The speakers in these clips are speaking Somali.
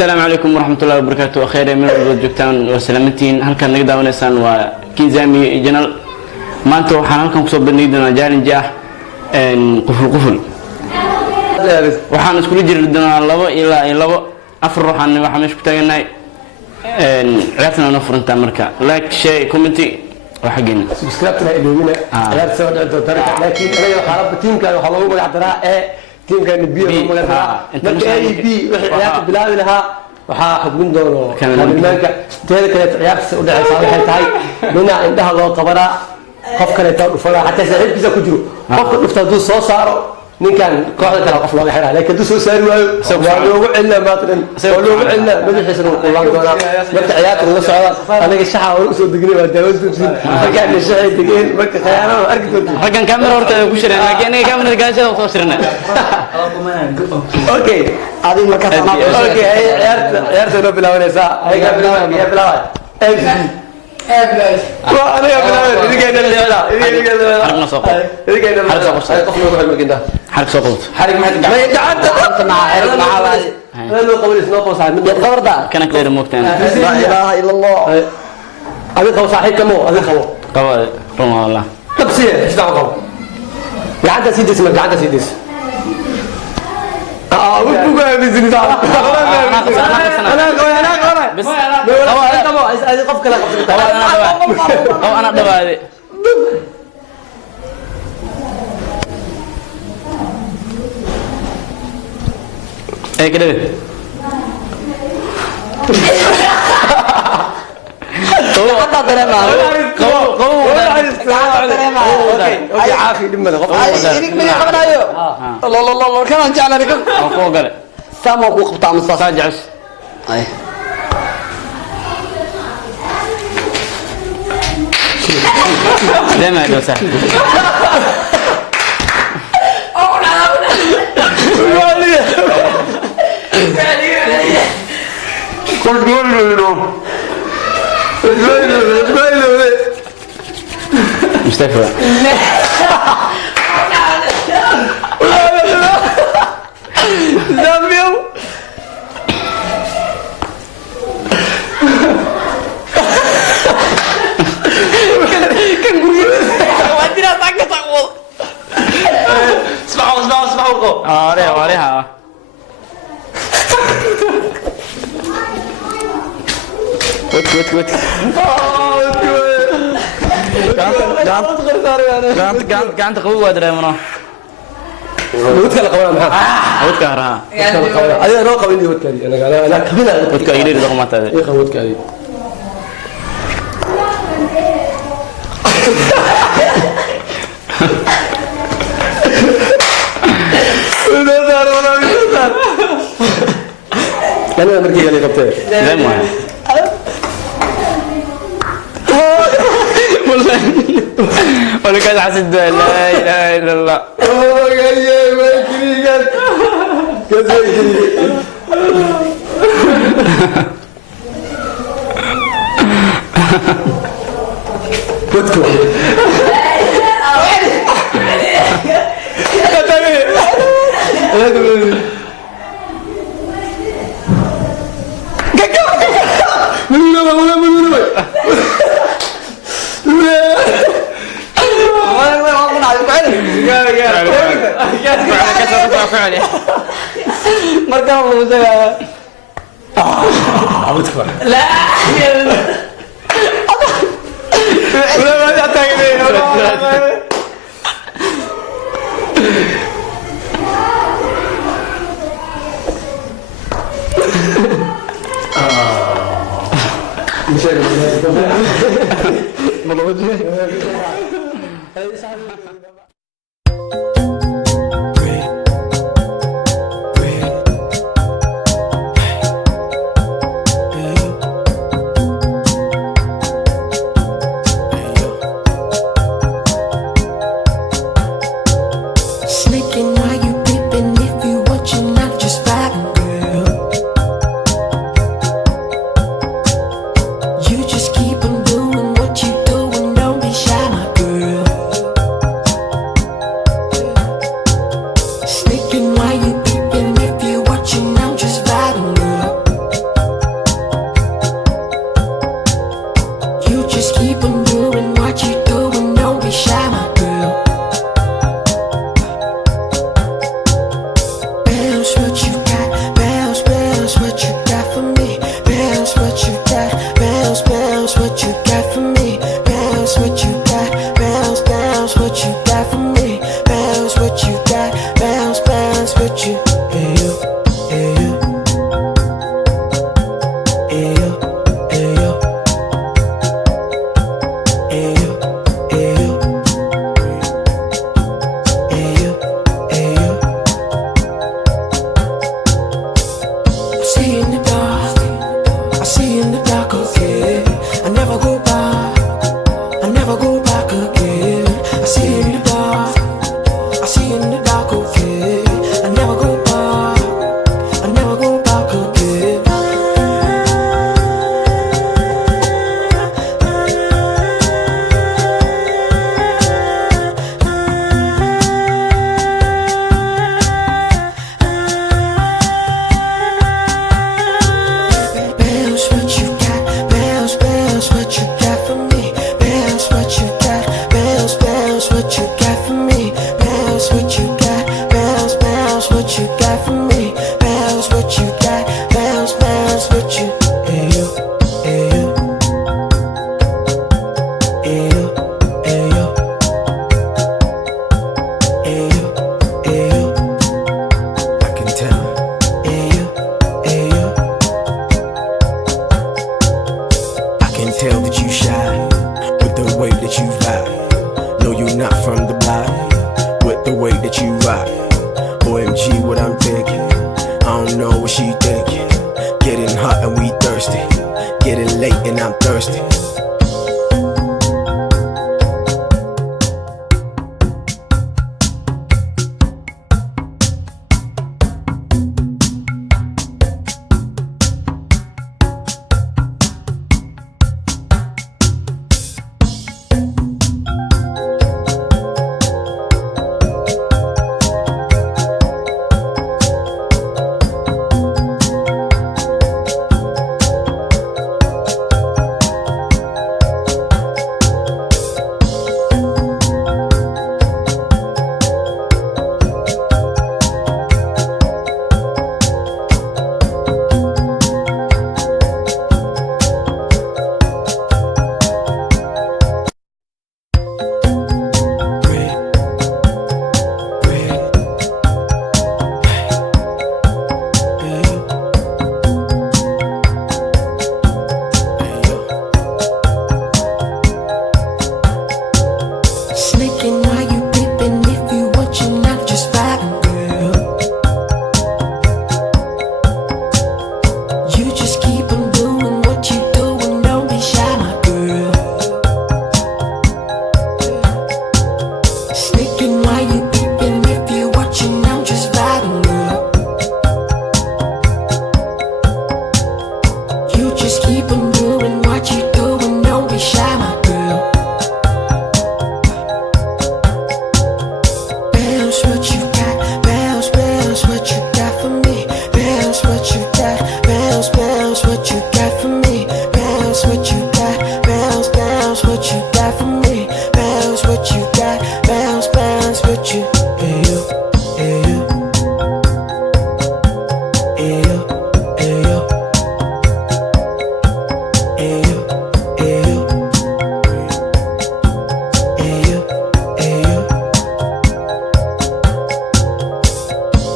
السلام عليكم ورحمة الله وبركاته. خير من الوجبتان وسلامتين. هل كان نقدر ونسان وكيزامي جنال ما أنتوا حنالكم كسب بنيدنا جارين جاه قفل وحنا نسكول جردنا الله إلا الله أفرح عن وحمش بتاعنا عرفنا نفرن تمركا لايك شيء كومنتي وحقين سبسكرايبنا إلهنا لا تسوي ترك لكن أنا حرب تيم كانوا حلوه ولا عذراء تيم كان بيو ولا عذراء لكن أي بي وحياة بلاد لها وحاحد من دونه كان المانك تلك العياس ولا صالح تاعي بنا عندها الله طبرا قف كان يتوقف حتى سعيد بيزا كجرو قف نفتدو سو صاروا nin kan kooxda kala qof looga xiraa laakiin soo saari waayo waa loogu cilna maatran waa loogu cilna madaxiisa uu qullaan doona marka ciyaarta la socda aniga shaxa oo soo degnay waa daawan doontiin marka aan shaxay degeen marka khiyaano arki doontiin raggan kamera horta ku shireen laakiin aniga kamera gaashada soo shirnay okay adi marka okay ciyaarta loo bilaabanaysa ay ka bilaabanaysa وأنا يا بلال إذا كان اللي حرق نصوق إذا كان حرق سقط قفل روح المكان حرق سقط حرق ما يتعدى أنا لو قبل اسمه قوس عاد من القبر ده كان كثير موقتين لا إله إلا الله أبي قوس صحيح كمو أبي قوس قوي رحمه الله تبصير إيش دعوة قوس يعدى سيدس ما يعدى سيدس وكوكا بيزني صار أنا بس هذه قف كلا قف أنا دبادي إيه كده حتى ترى أوكي عافي لما الله الله الله كمان جعلنا لكم فوق قال سامو قطع من صاص راجعس أي ليه ما يدوسه مصطفى زاميو كان قولي ودينا طاقة تقول اسمعوا عليها وت كانت قوة دري منه ودك القوام ها ودك هرها أنا نوقف إني ودك أنا كبيرة ودك يدير ضغمات هذه إيه ودك هذه أنا مركي قال لي قبتين زي ما ولا كان حسد لا اله الا الله يا ما كريقت كذا كتكو مركب الله لا ولا ما تعتقدين You just keep on doing what you do and don't be shy, my girl. with you. Ayo, ayo, ayo, ayo, ayo, ayo. I can tell. Ayo, ayo. I can tell that you shy with the way that you vibe. No, you're not from the block with the way that you rock. OMG, what I'm thinking. I don't know what she thinking. Getting hot and we thirsty. Getting late and I'm thirsty. Sneaking while you peeping, if you watching, I'm just vibing, girl. You just keep on doing what you doing, don't be shy, my girl. Sneaking while you peeping, if you watching, I'm just vibing, girl. You just keep on doing what you doing, don't be shy, my girl. Bounce what you got, bounce, bounce what you got for me. Bounce what you got, bounce, bounce what you got for me. Bounce what you got, bounce, bounce what you got for me. Bounce what you got, bounce, bounce what you. Ayo, ayo, ayo, ayo, ayo, ayo, ayo, ayo.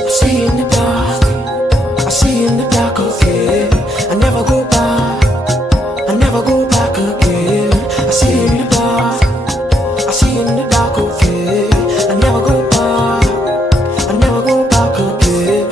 I see in the dark, I see in the dark again. I never go back, I never go back again. I see in the dark, I see in the dark again. I never go back, I never go back again.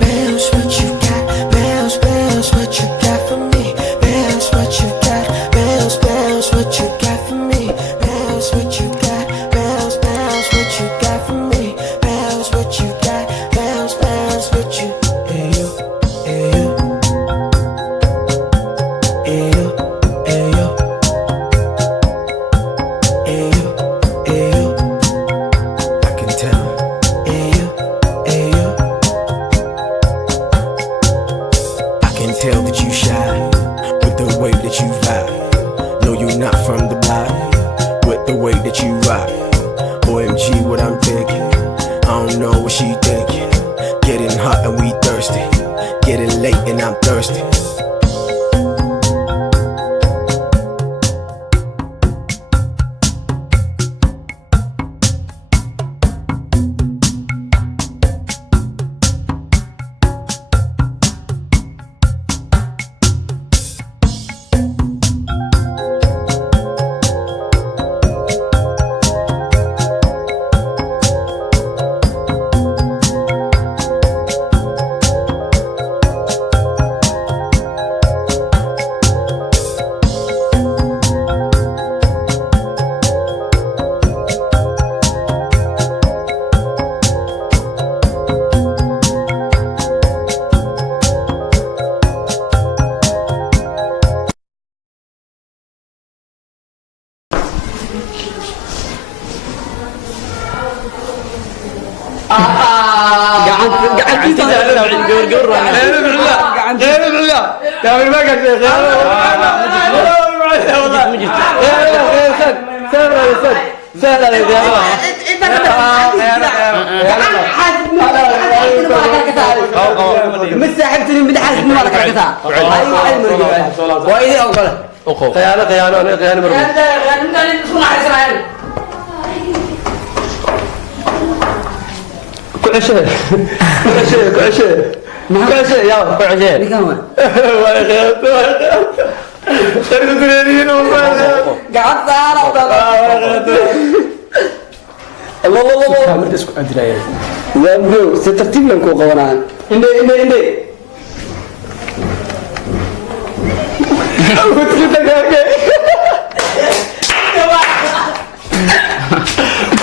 Bounce what you got, bounce, bounce what you got for me. Bounce what you got, bounce, bounce what you got for me. Bounce what you got, bounce, bounce what you got for me. Bounce what you got, bounce, bounce what you. Ayo, ayo, ayo, ayo, ayo, ayo. I can tell. Ayo, ayo. I can tell that you shy with the way that you vibe. No, you're not from the block with the way that you rock. OMG, what I'm thinking. I don't know what she thinking. Getting hot and we thirsty. Getting late and I'm thirsty. كامل ما قال شيء سهل عليك يا مساحبتني من حاسب مالك كذا ايوه علم وايدي اقول خيانه خيانه مرمي كل شيء كل شيء يلا كل شيء كم ولا خيانه خلينا تريدين قعدت انا الله الله الله كامل اسكو ادري لا برو سترتيب لكم قوانا اندي وتكتك هكا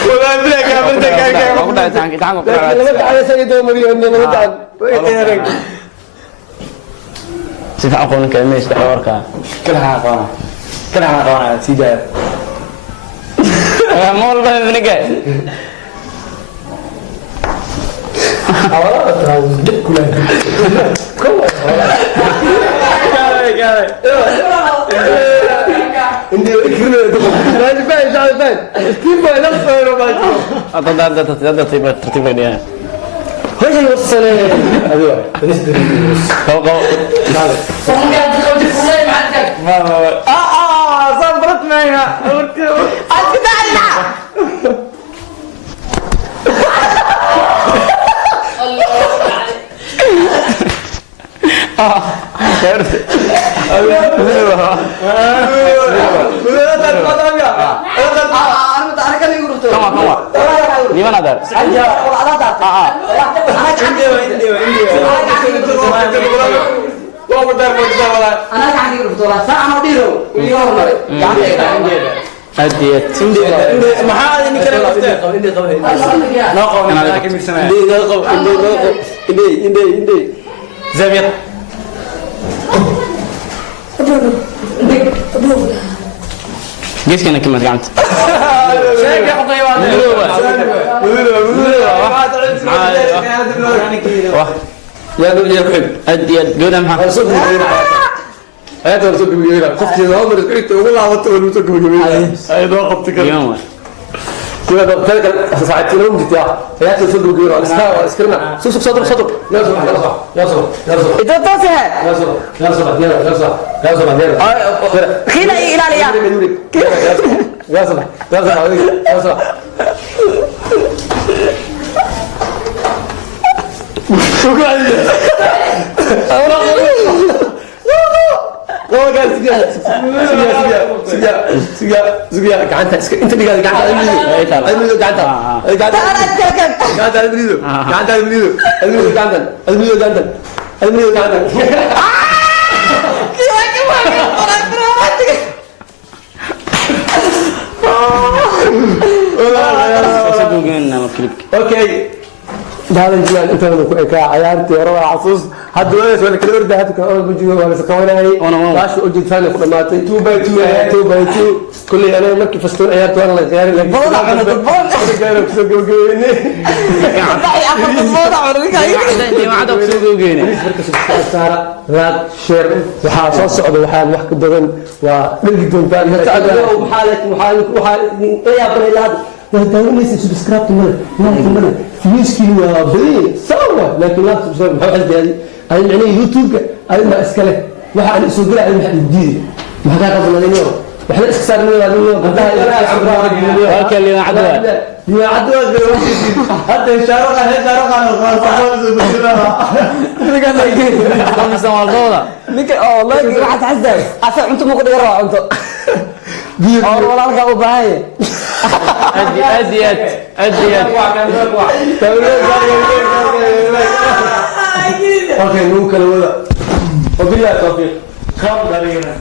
ولا بلاك عملتك هكا aku dah tangkap tangkap لما تعال سيدو مريم لما تعال ويتيرك sifa aqoon kalmees dhawarka كلها قوانا سيدا mool baa biniga اولا تراوز كلها عندي كرنا لازم باين شايف باين كيف ما نفسه رومانسي ada tertib dia هي يوصل ايوه بالنسبه لي kau صبرت معي di mana dar انا قاعد يقول بطولات ساعه وديرو adiyad maxaa idin kala qabteen noo qabo laakiin mid samee indey zamiyad geeskana kimad gacanta sheega qodaywaad يا كحب adiyad gooda maxaa هذا رسول جميل قفتي عمر قلت والله عوضت ولا رسول جميل ايضا قفت كده يوم كنا بتلك ساعتين يوم جت يا رسول جميل استوى اسكرنا سوسك صدر يا صبح يا صبح انت تصحى يا صبح خينا الى ليا يا صبح شكرا هو قال سجيا قعدت انت اللي قاعد المريض قعدت اوكي هذا الجيل انت كعيارتي ورا عصوص هاد ولا ولا كل ورده هاد كل بيجي ولا سكوناي باش وجد ثاني خدماتي 2 باي 2 كل انا مركي فستون عيارتي وانا غير لك والله انا ضبط غير سوقيني والله اخذ الصوره وريك ma cad ku soo googeenay marka saara raad sheer waxa soo socda waxa wax ka dagan waa dhigi doontaan waxa يا بلاد وداونيس سبسكرايب مال فيسكي وبين سوا لكن لا سبسكرايب محمد هذه هاي معناه يوتيوب هاي ما اسكله waxa aan soo galay waxa diiday waxa ka qadanayo waxa iska saarnaa halka li cadwa يا عدوى حتى شارقه خمسة والله لك والله راح تحزن عشان انتم مو قدروا انتم اور walaalka u baahay adiyad اوكي مو كلمه وبالله توفيق خاب دارينا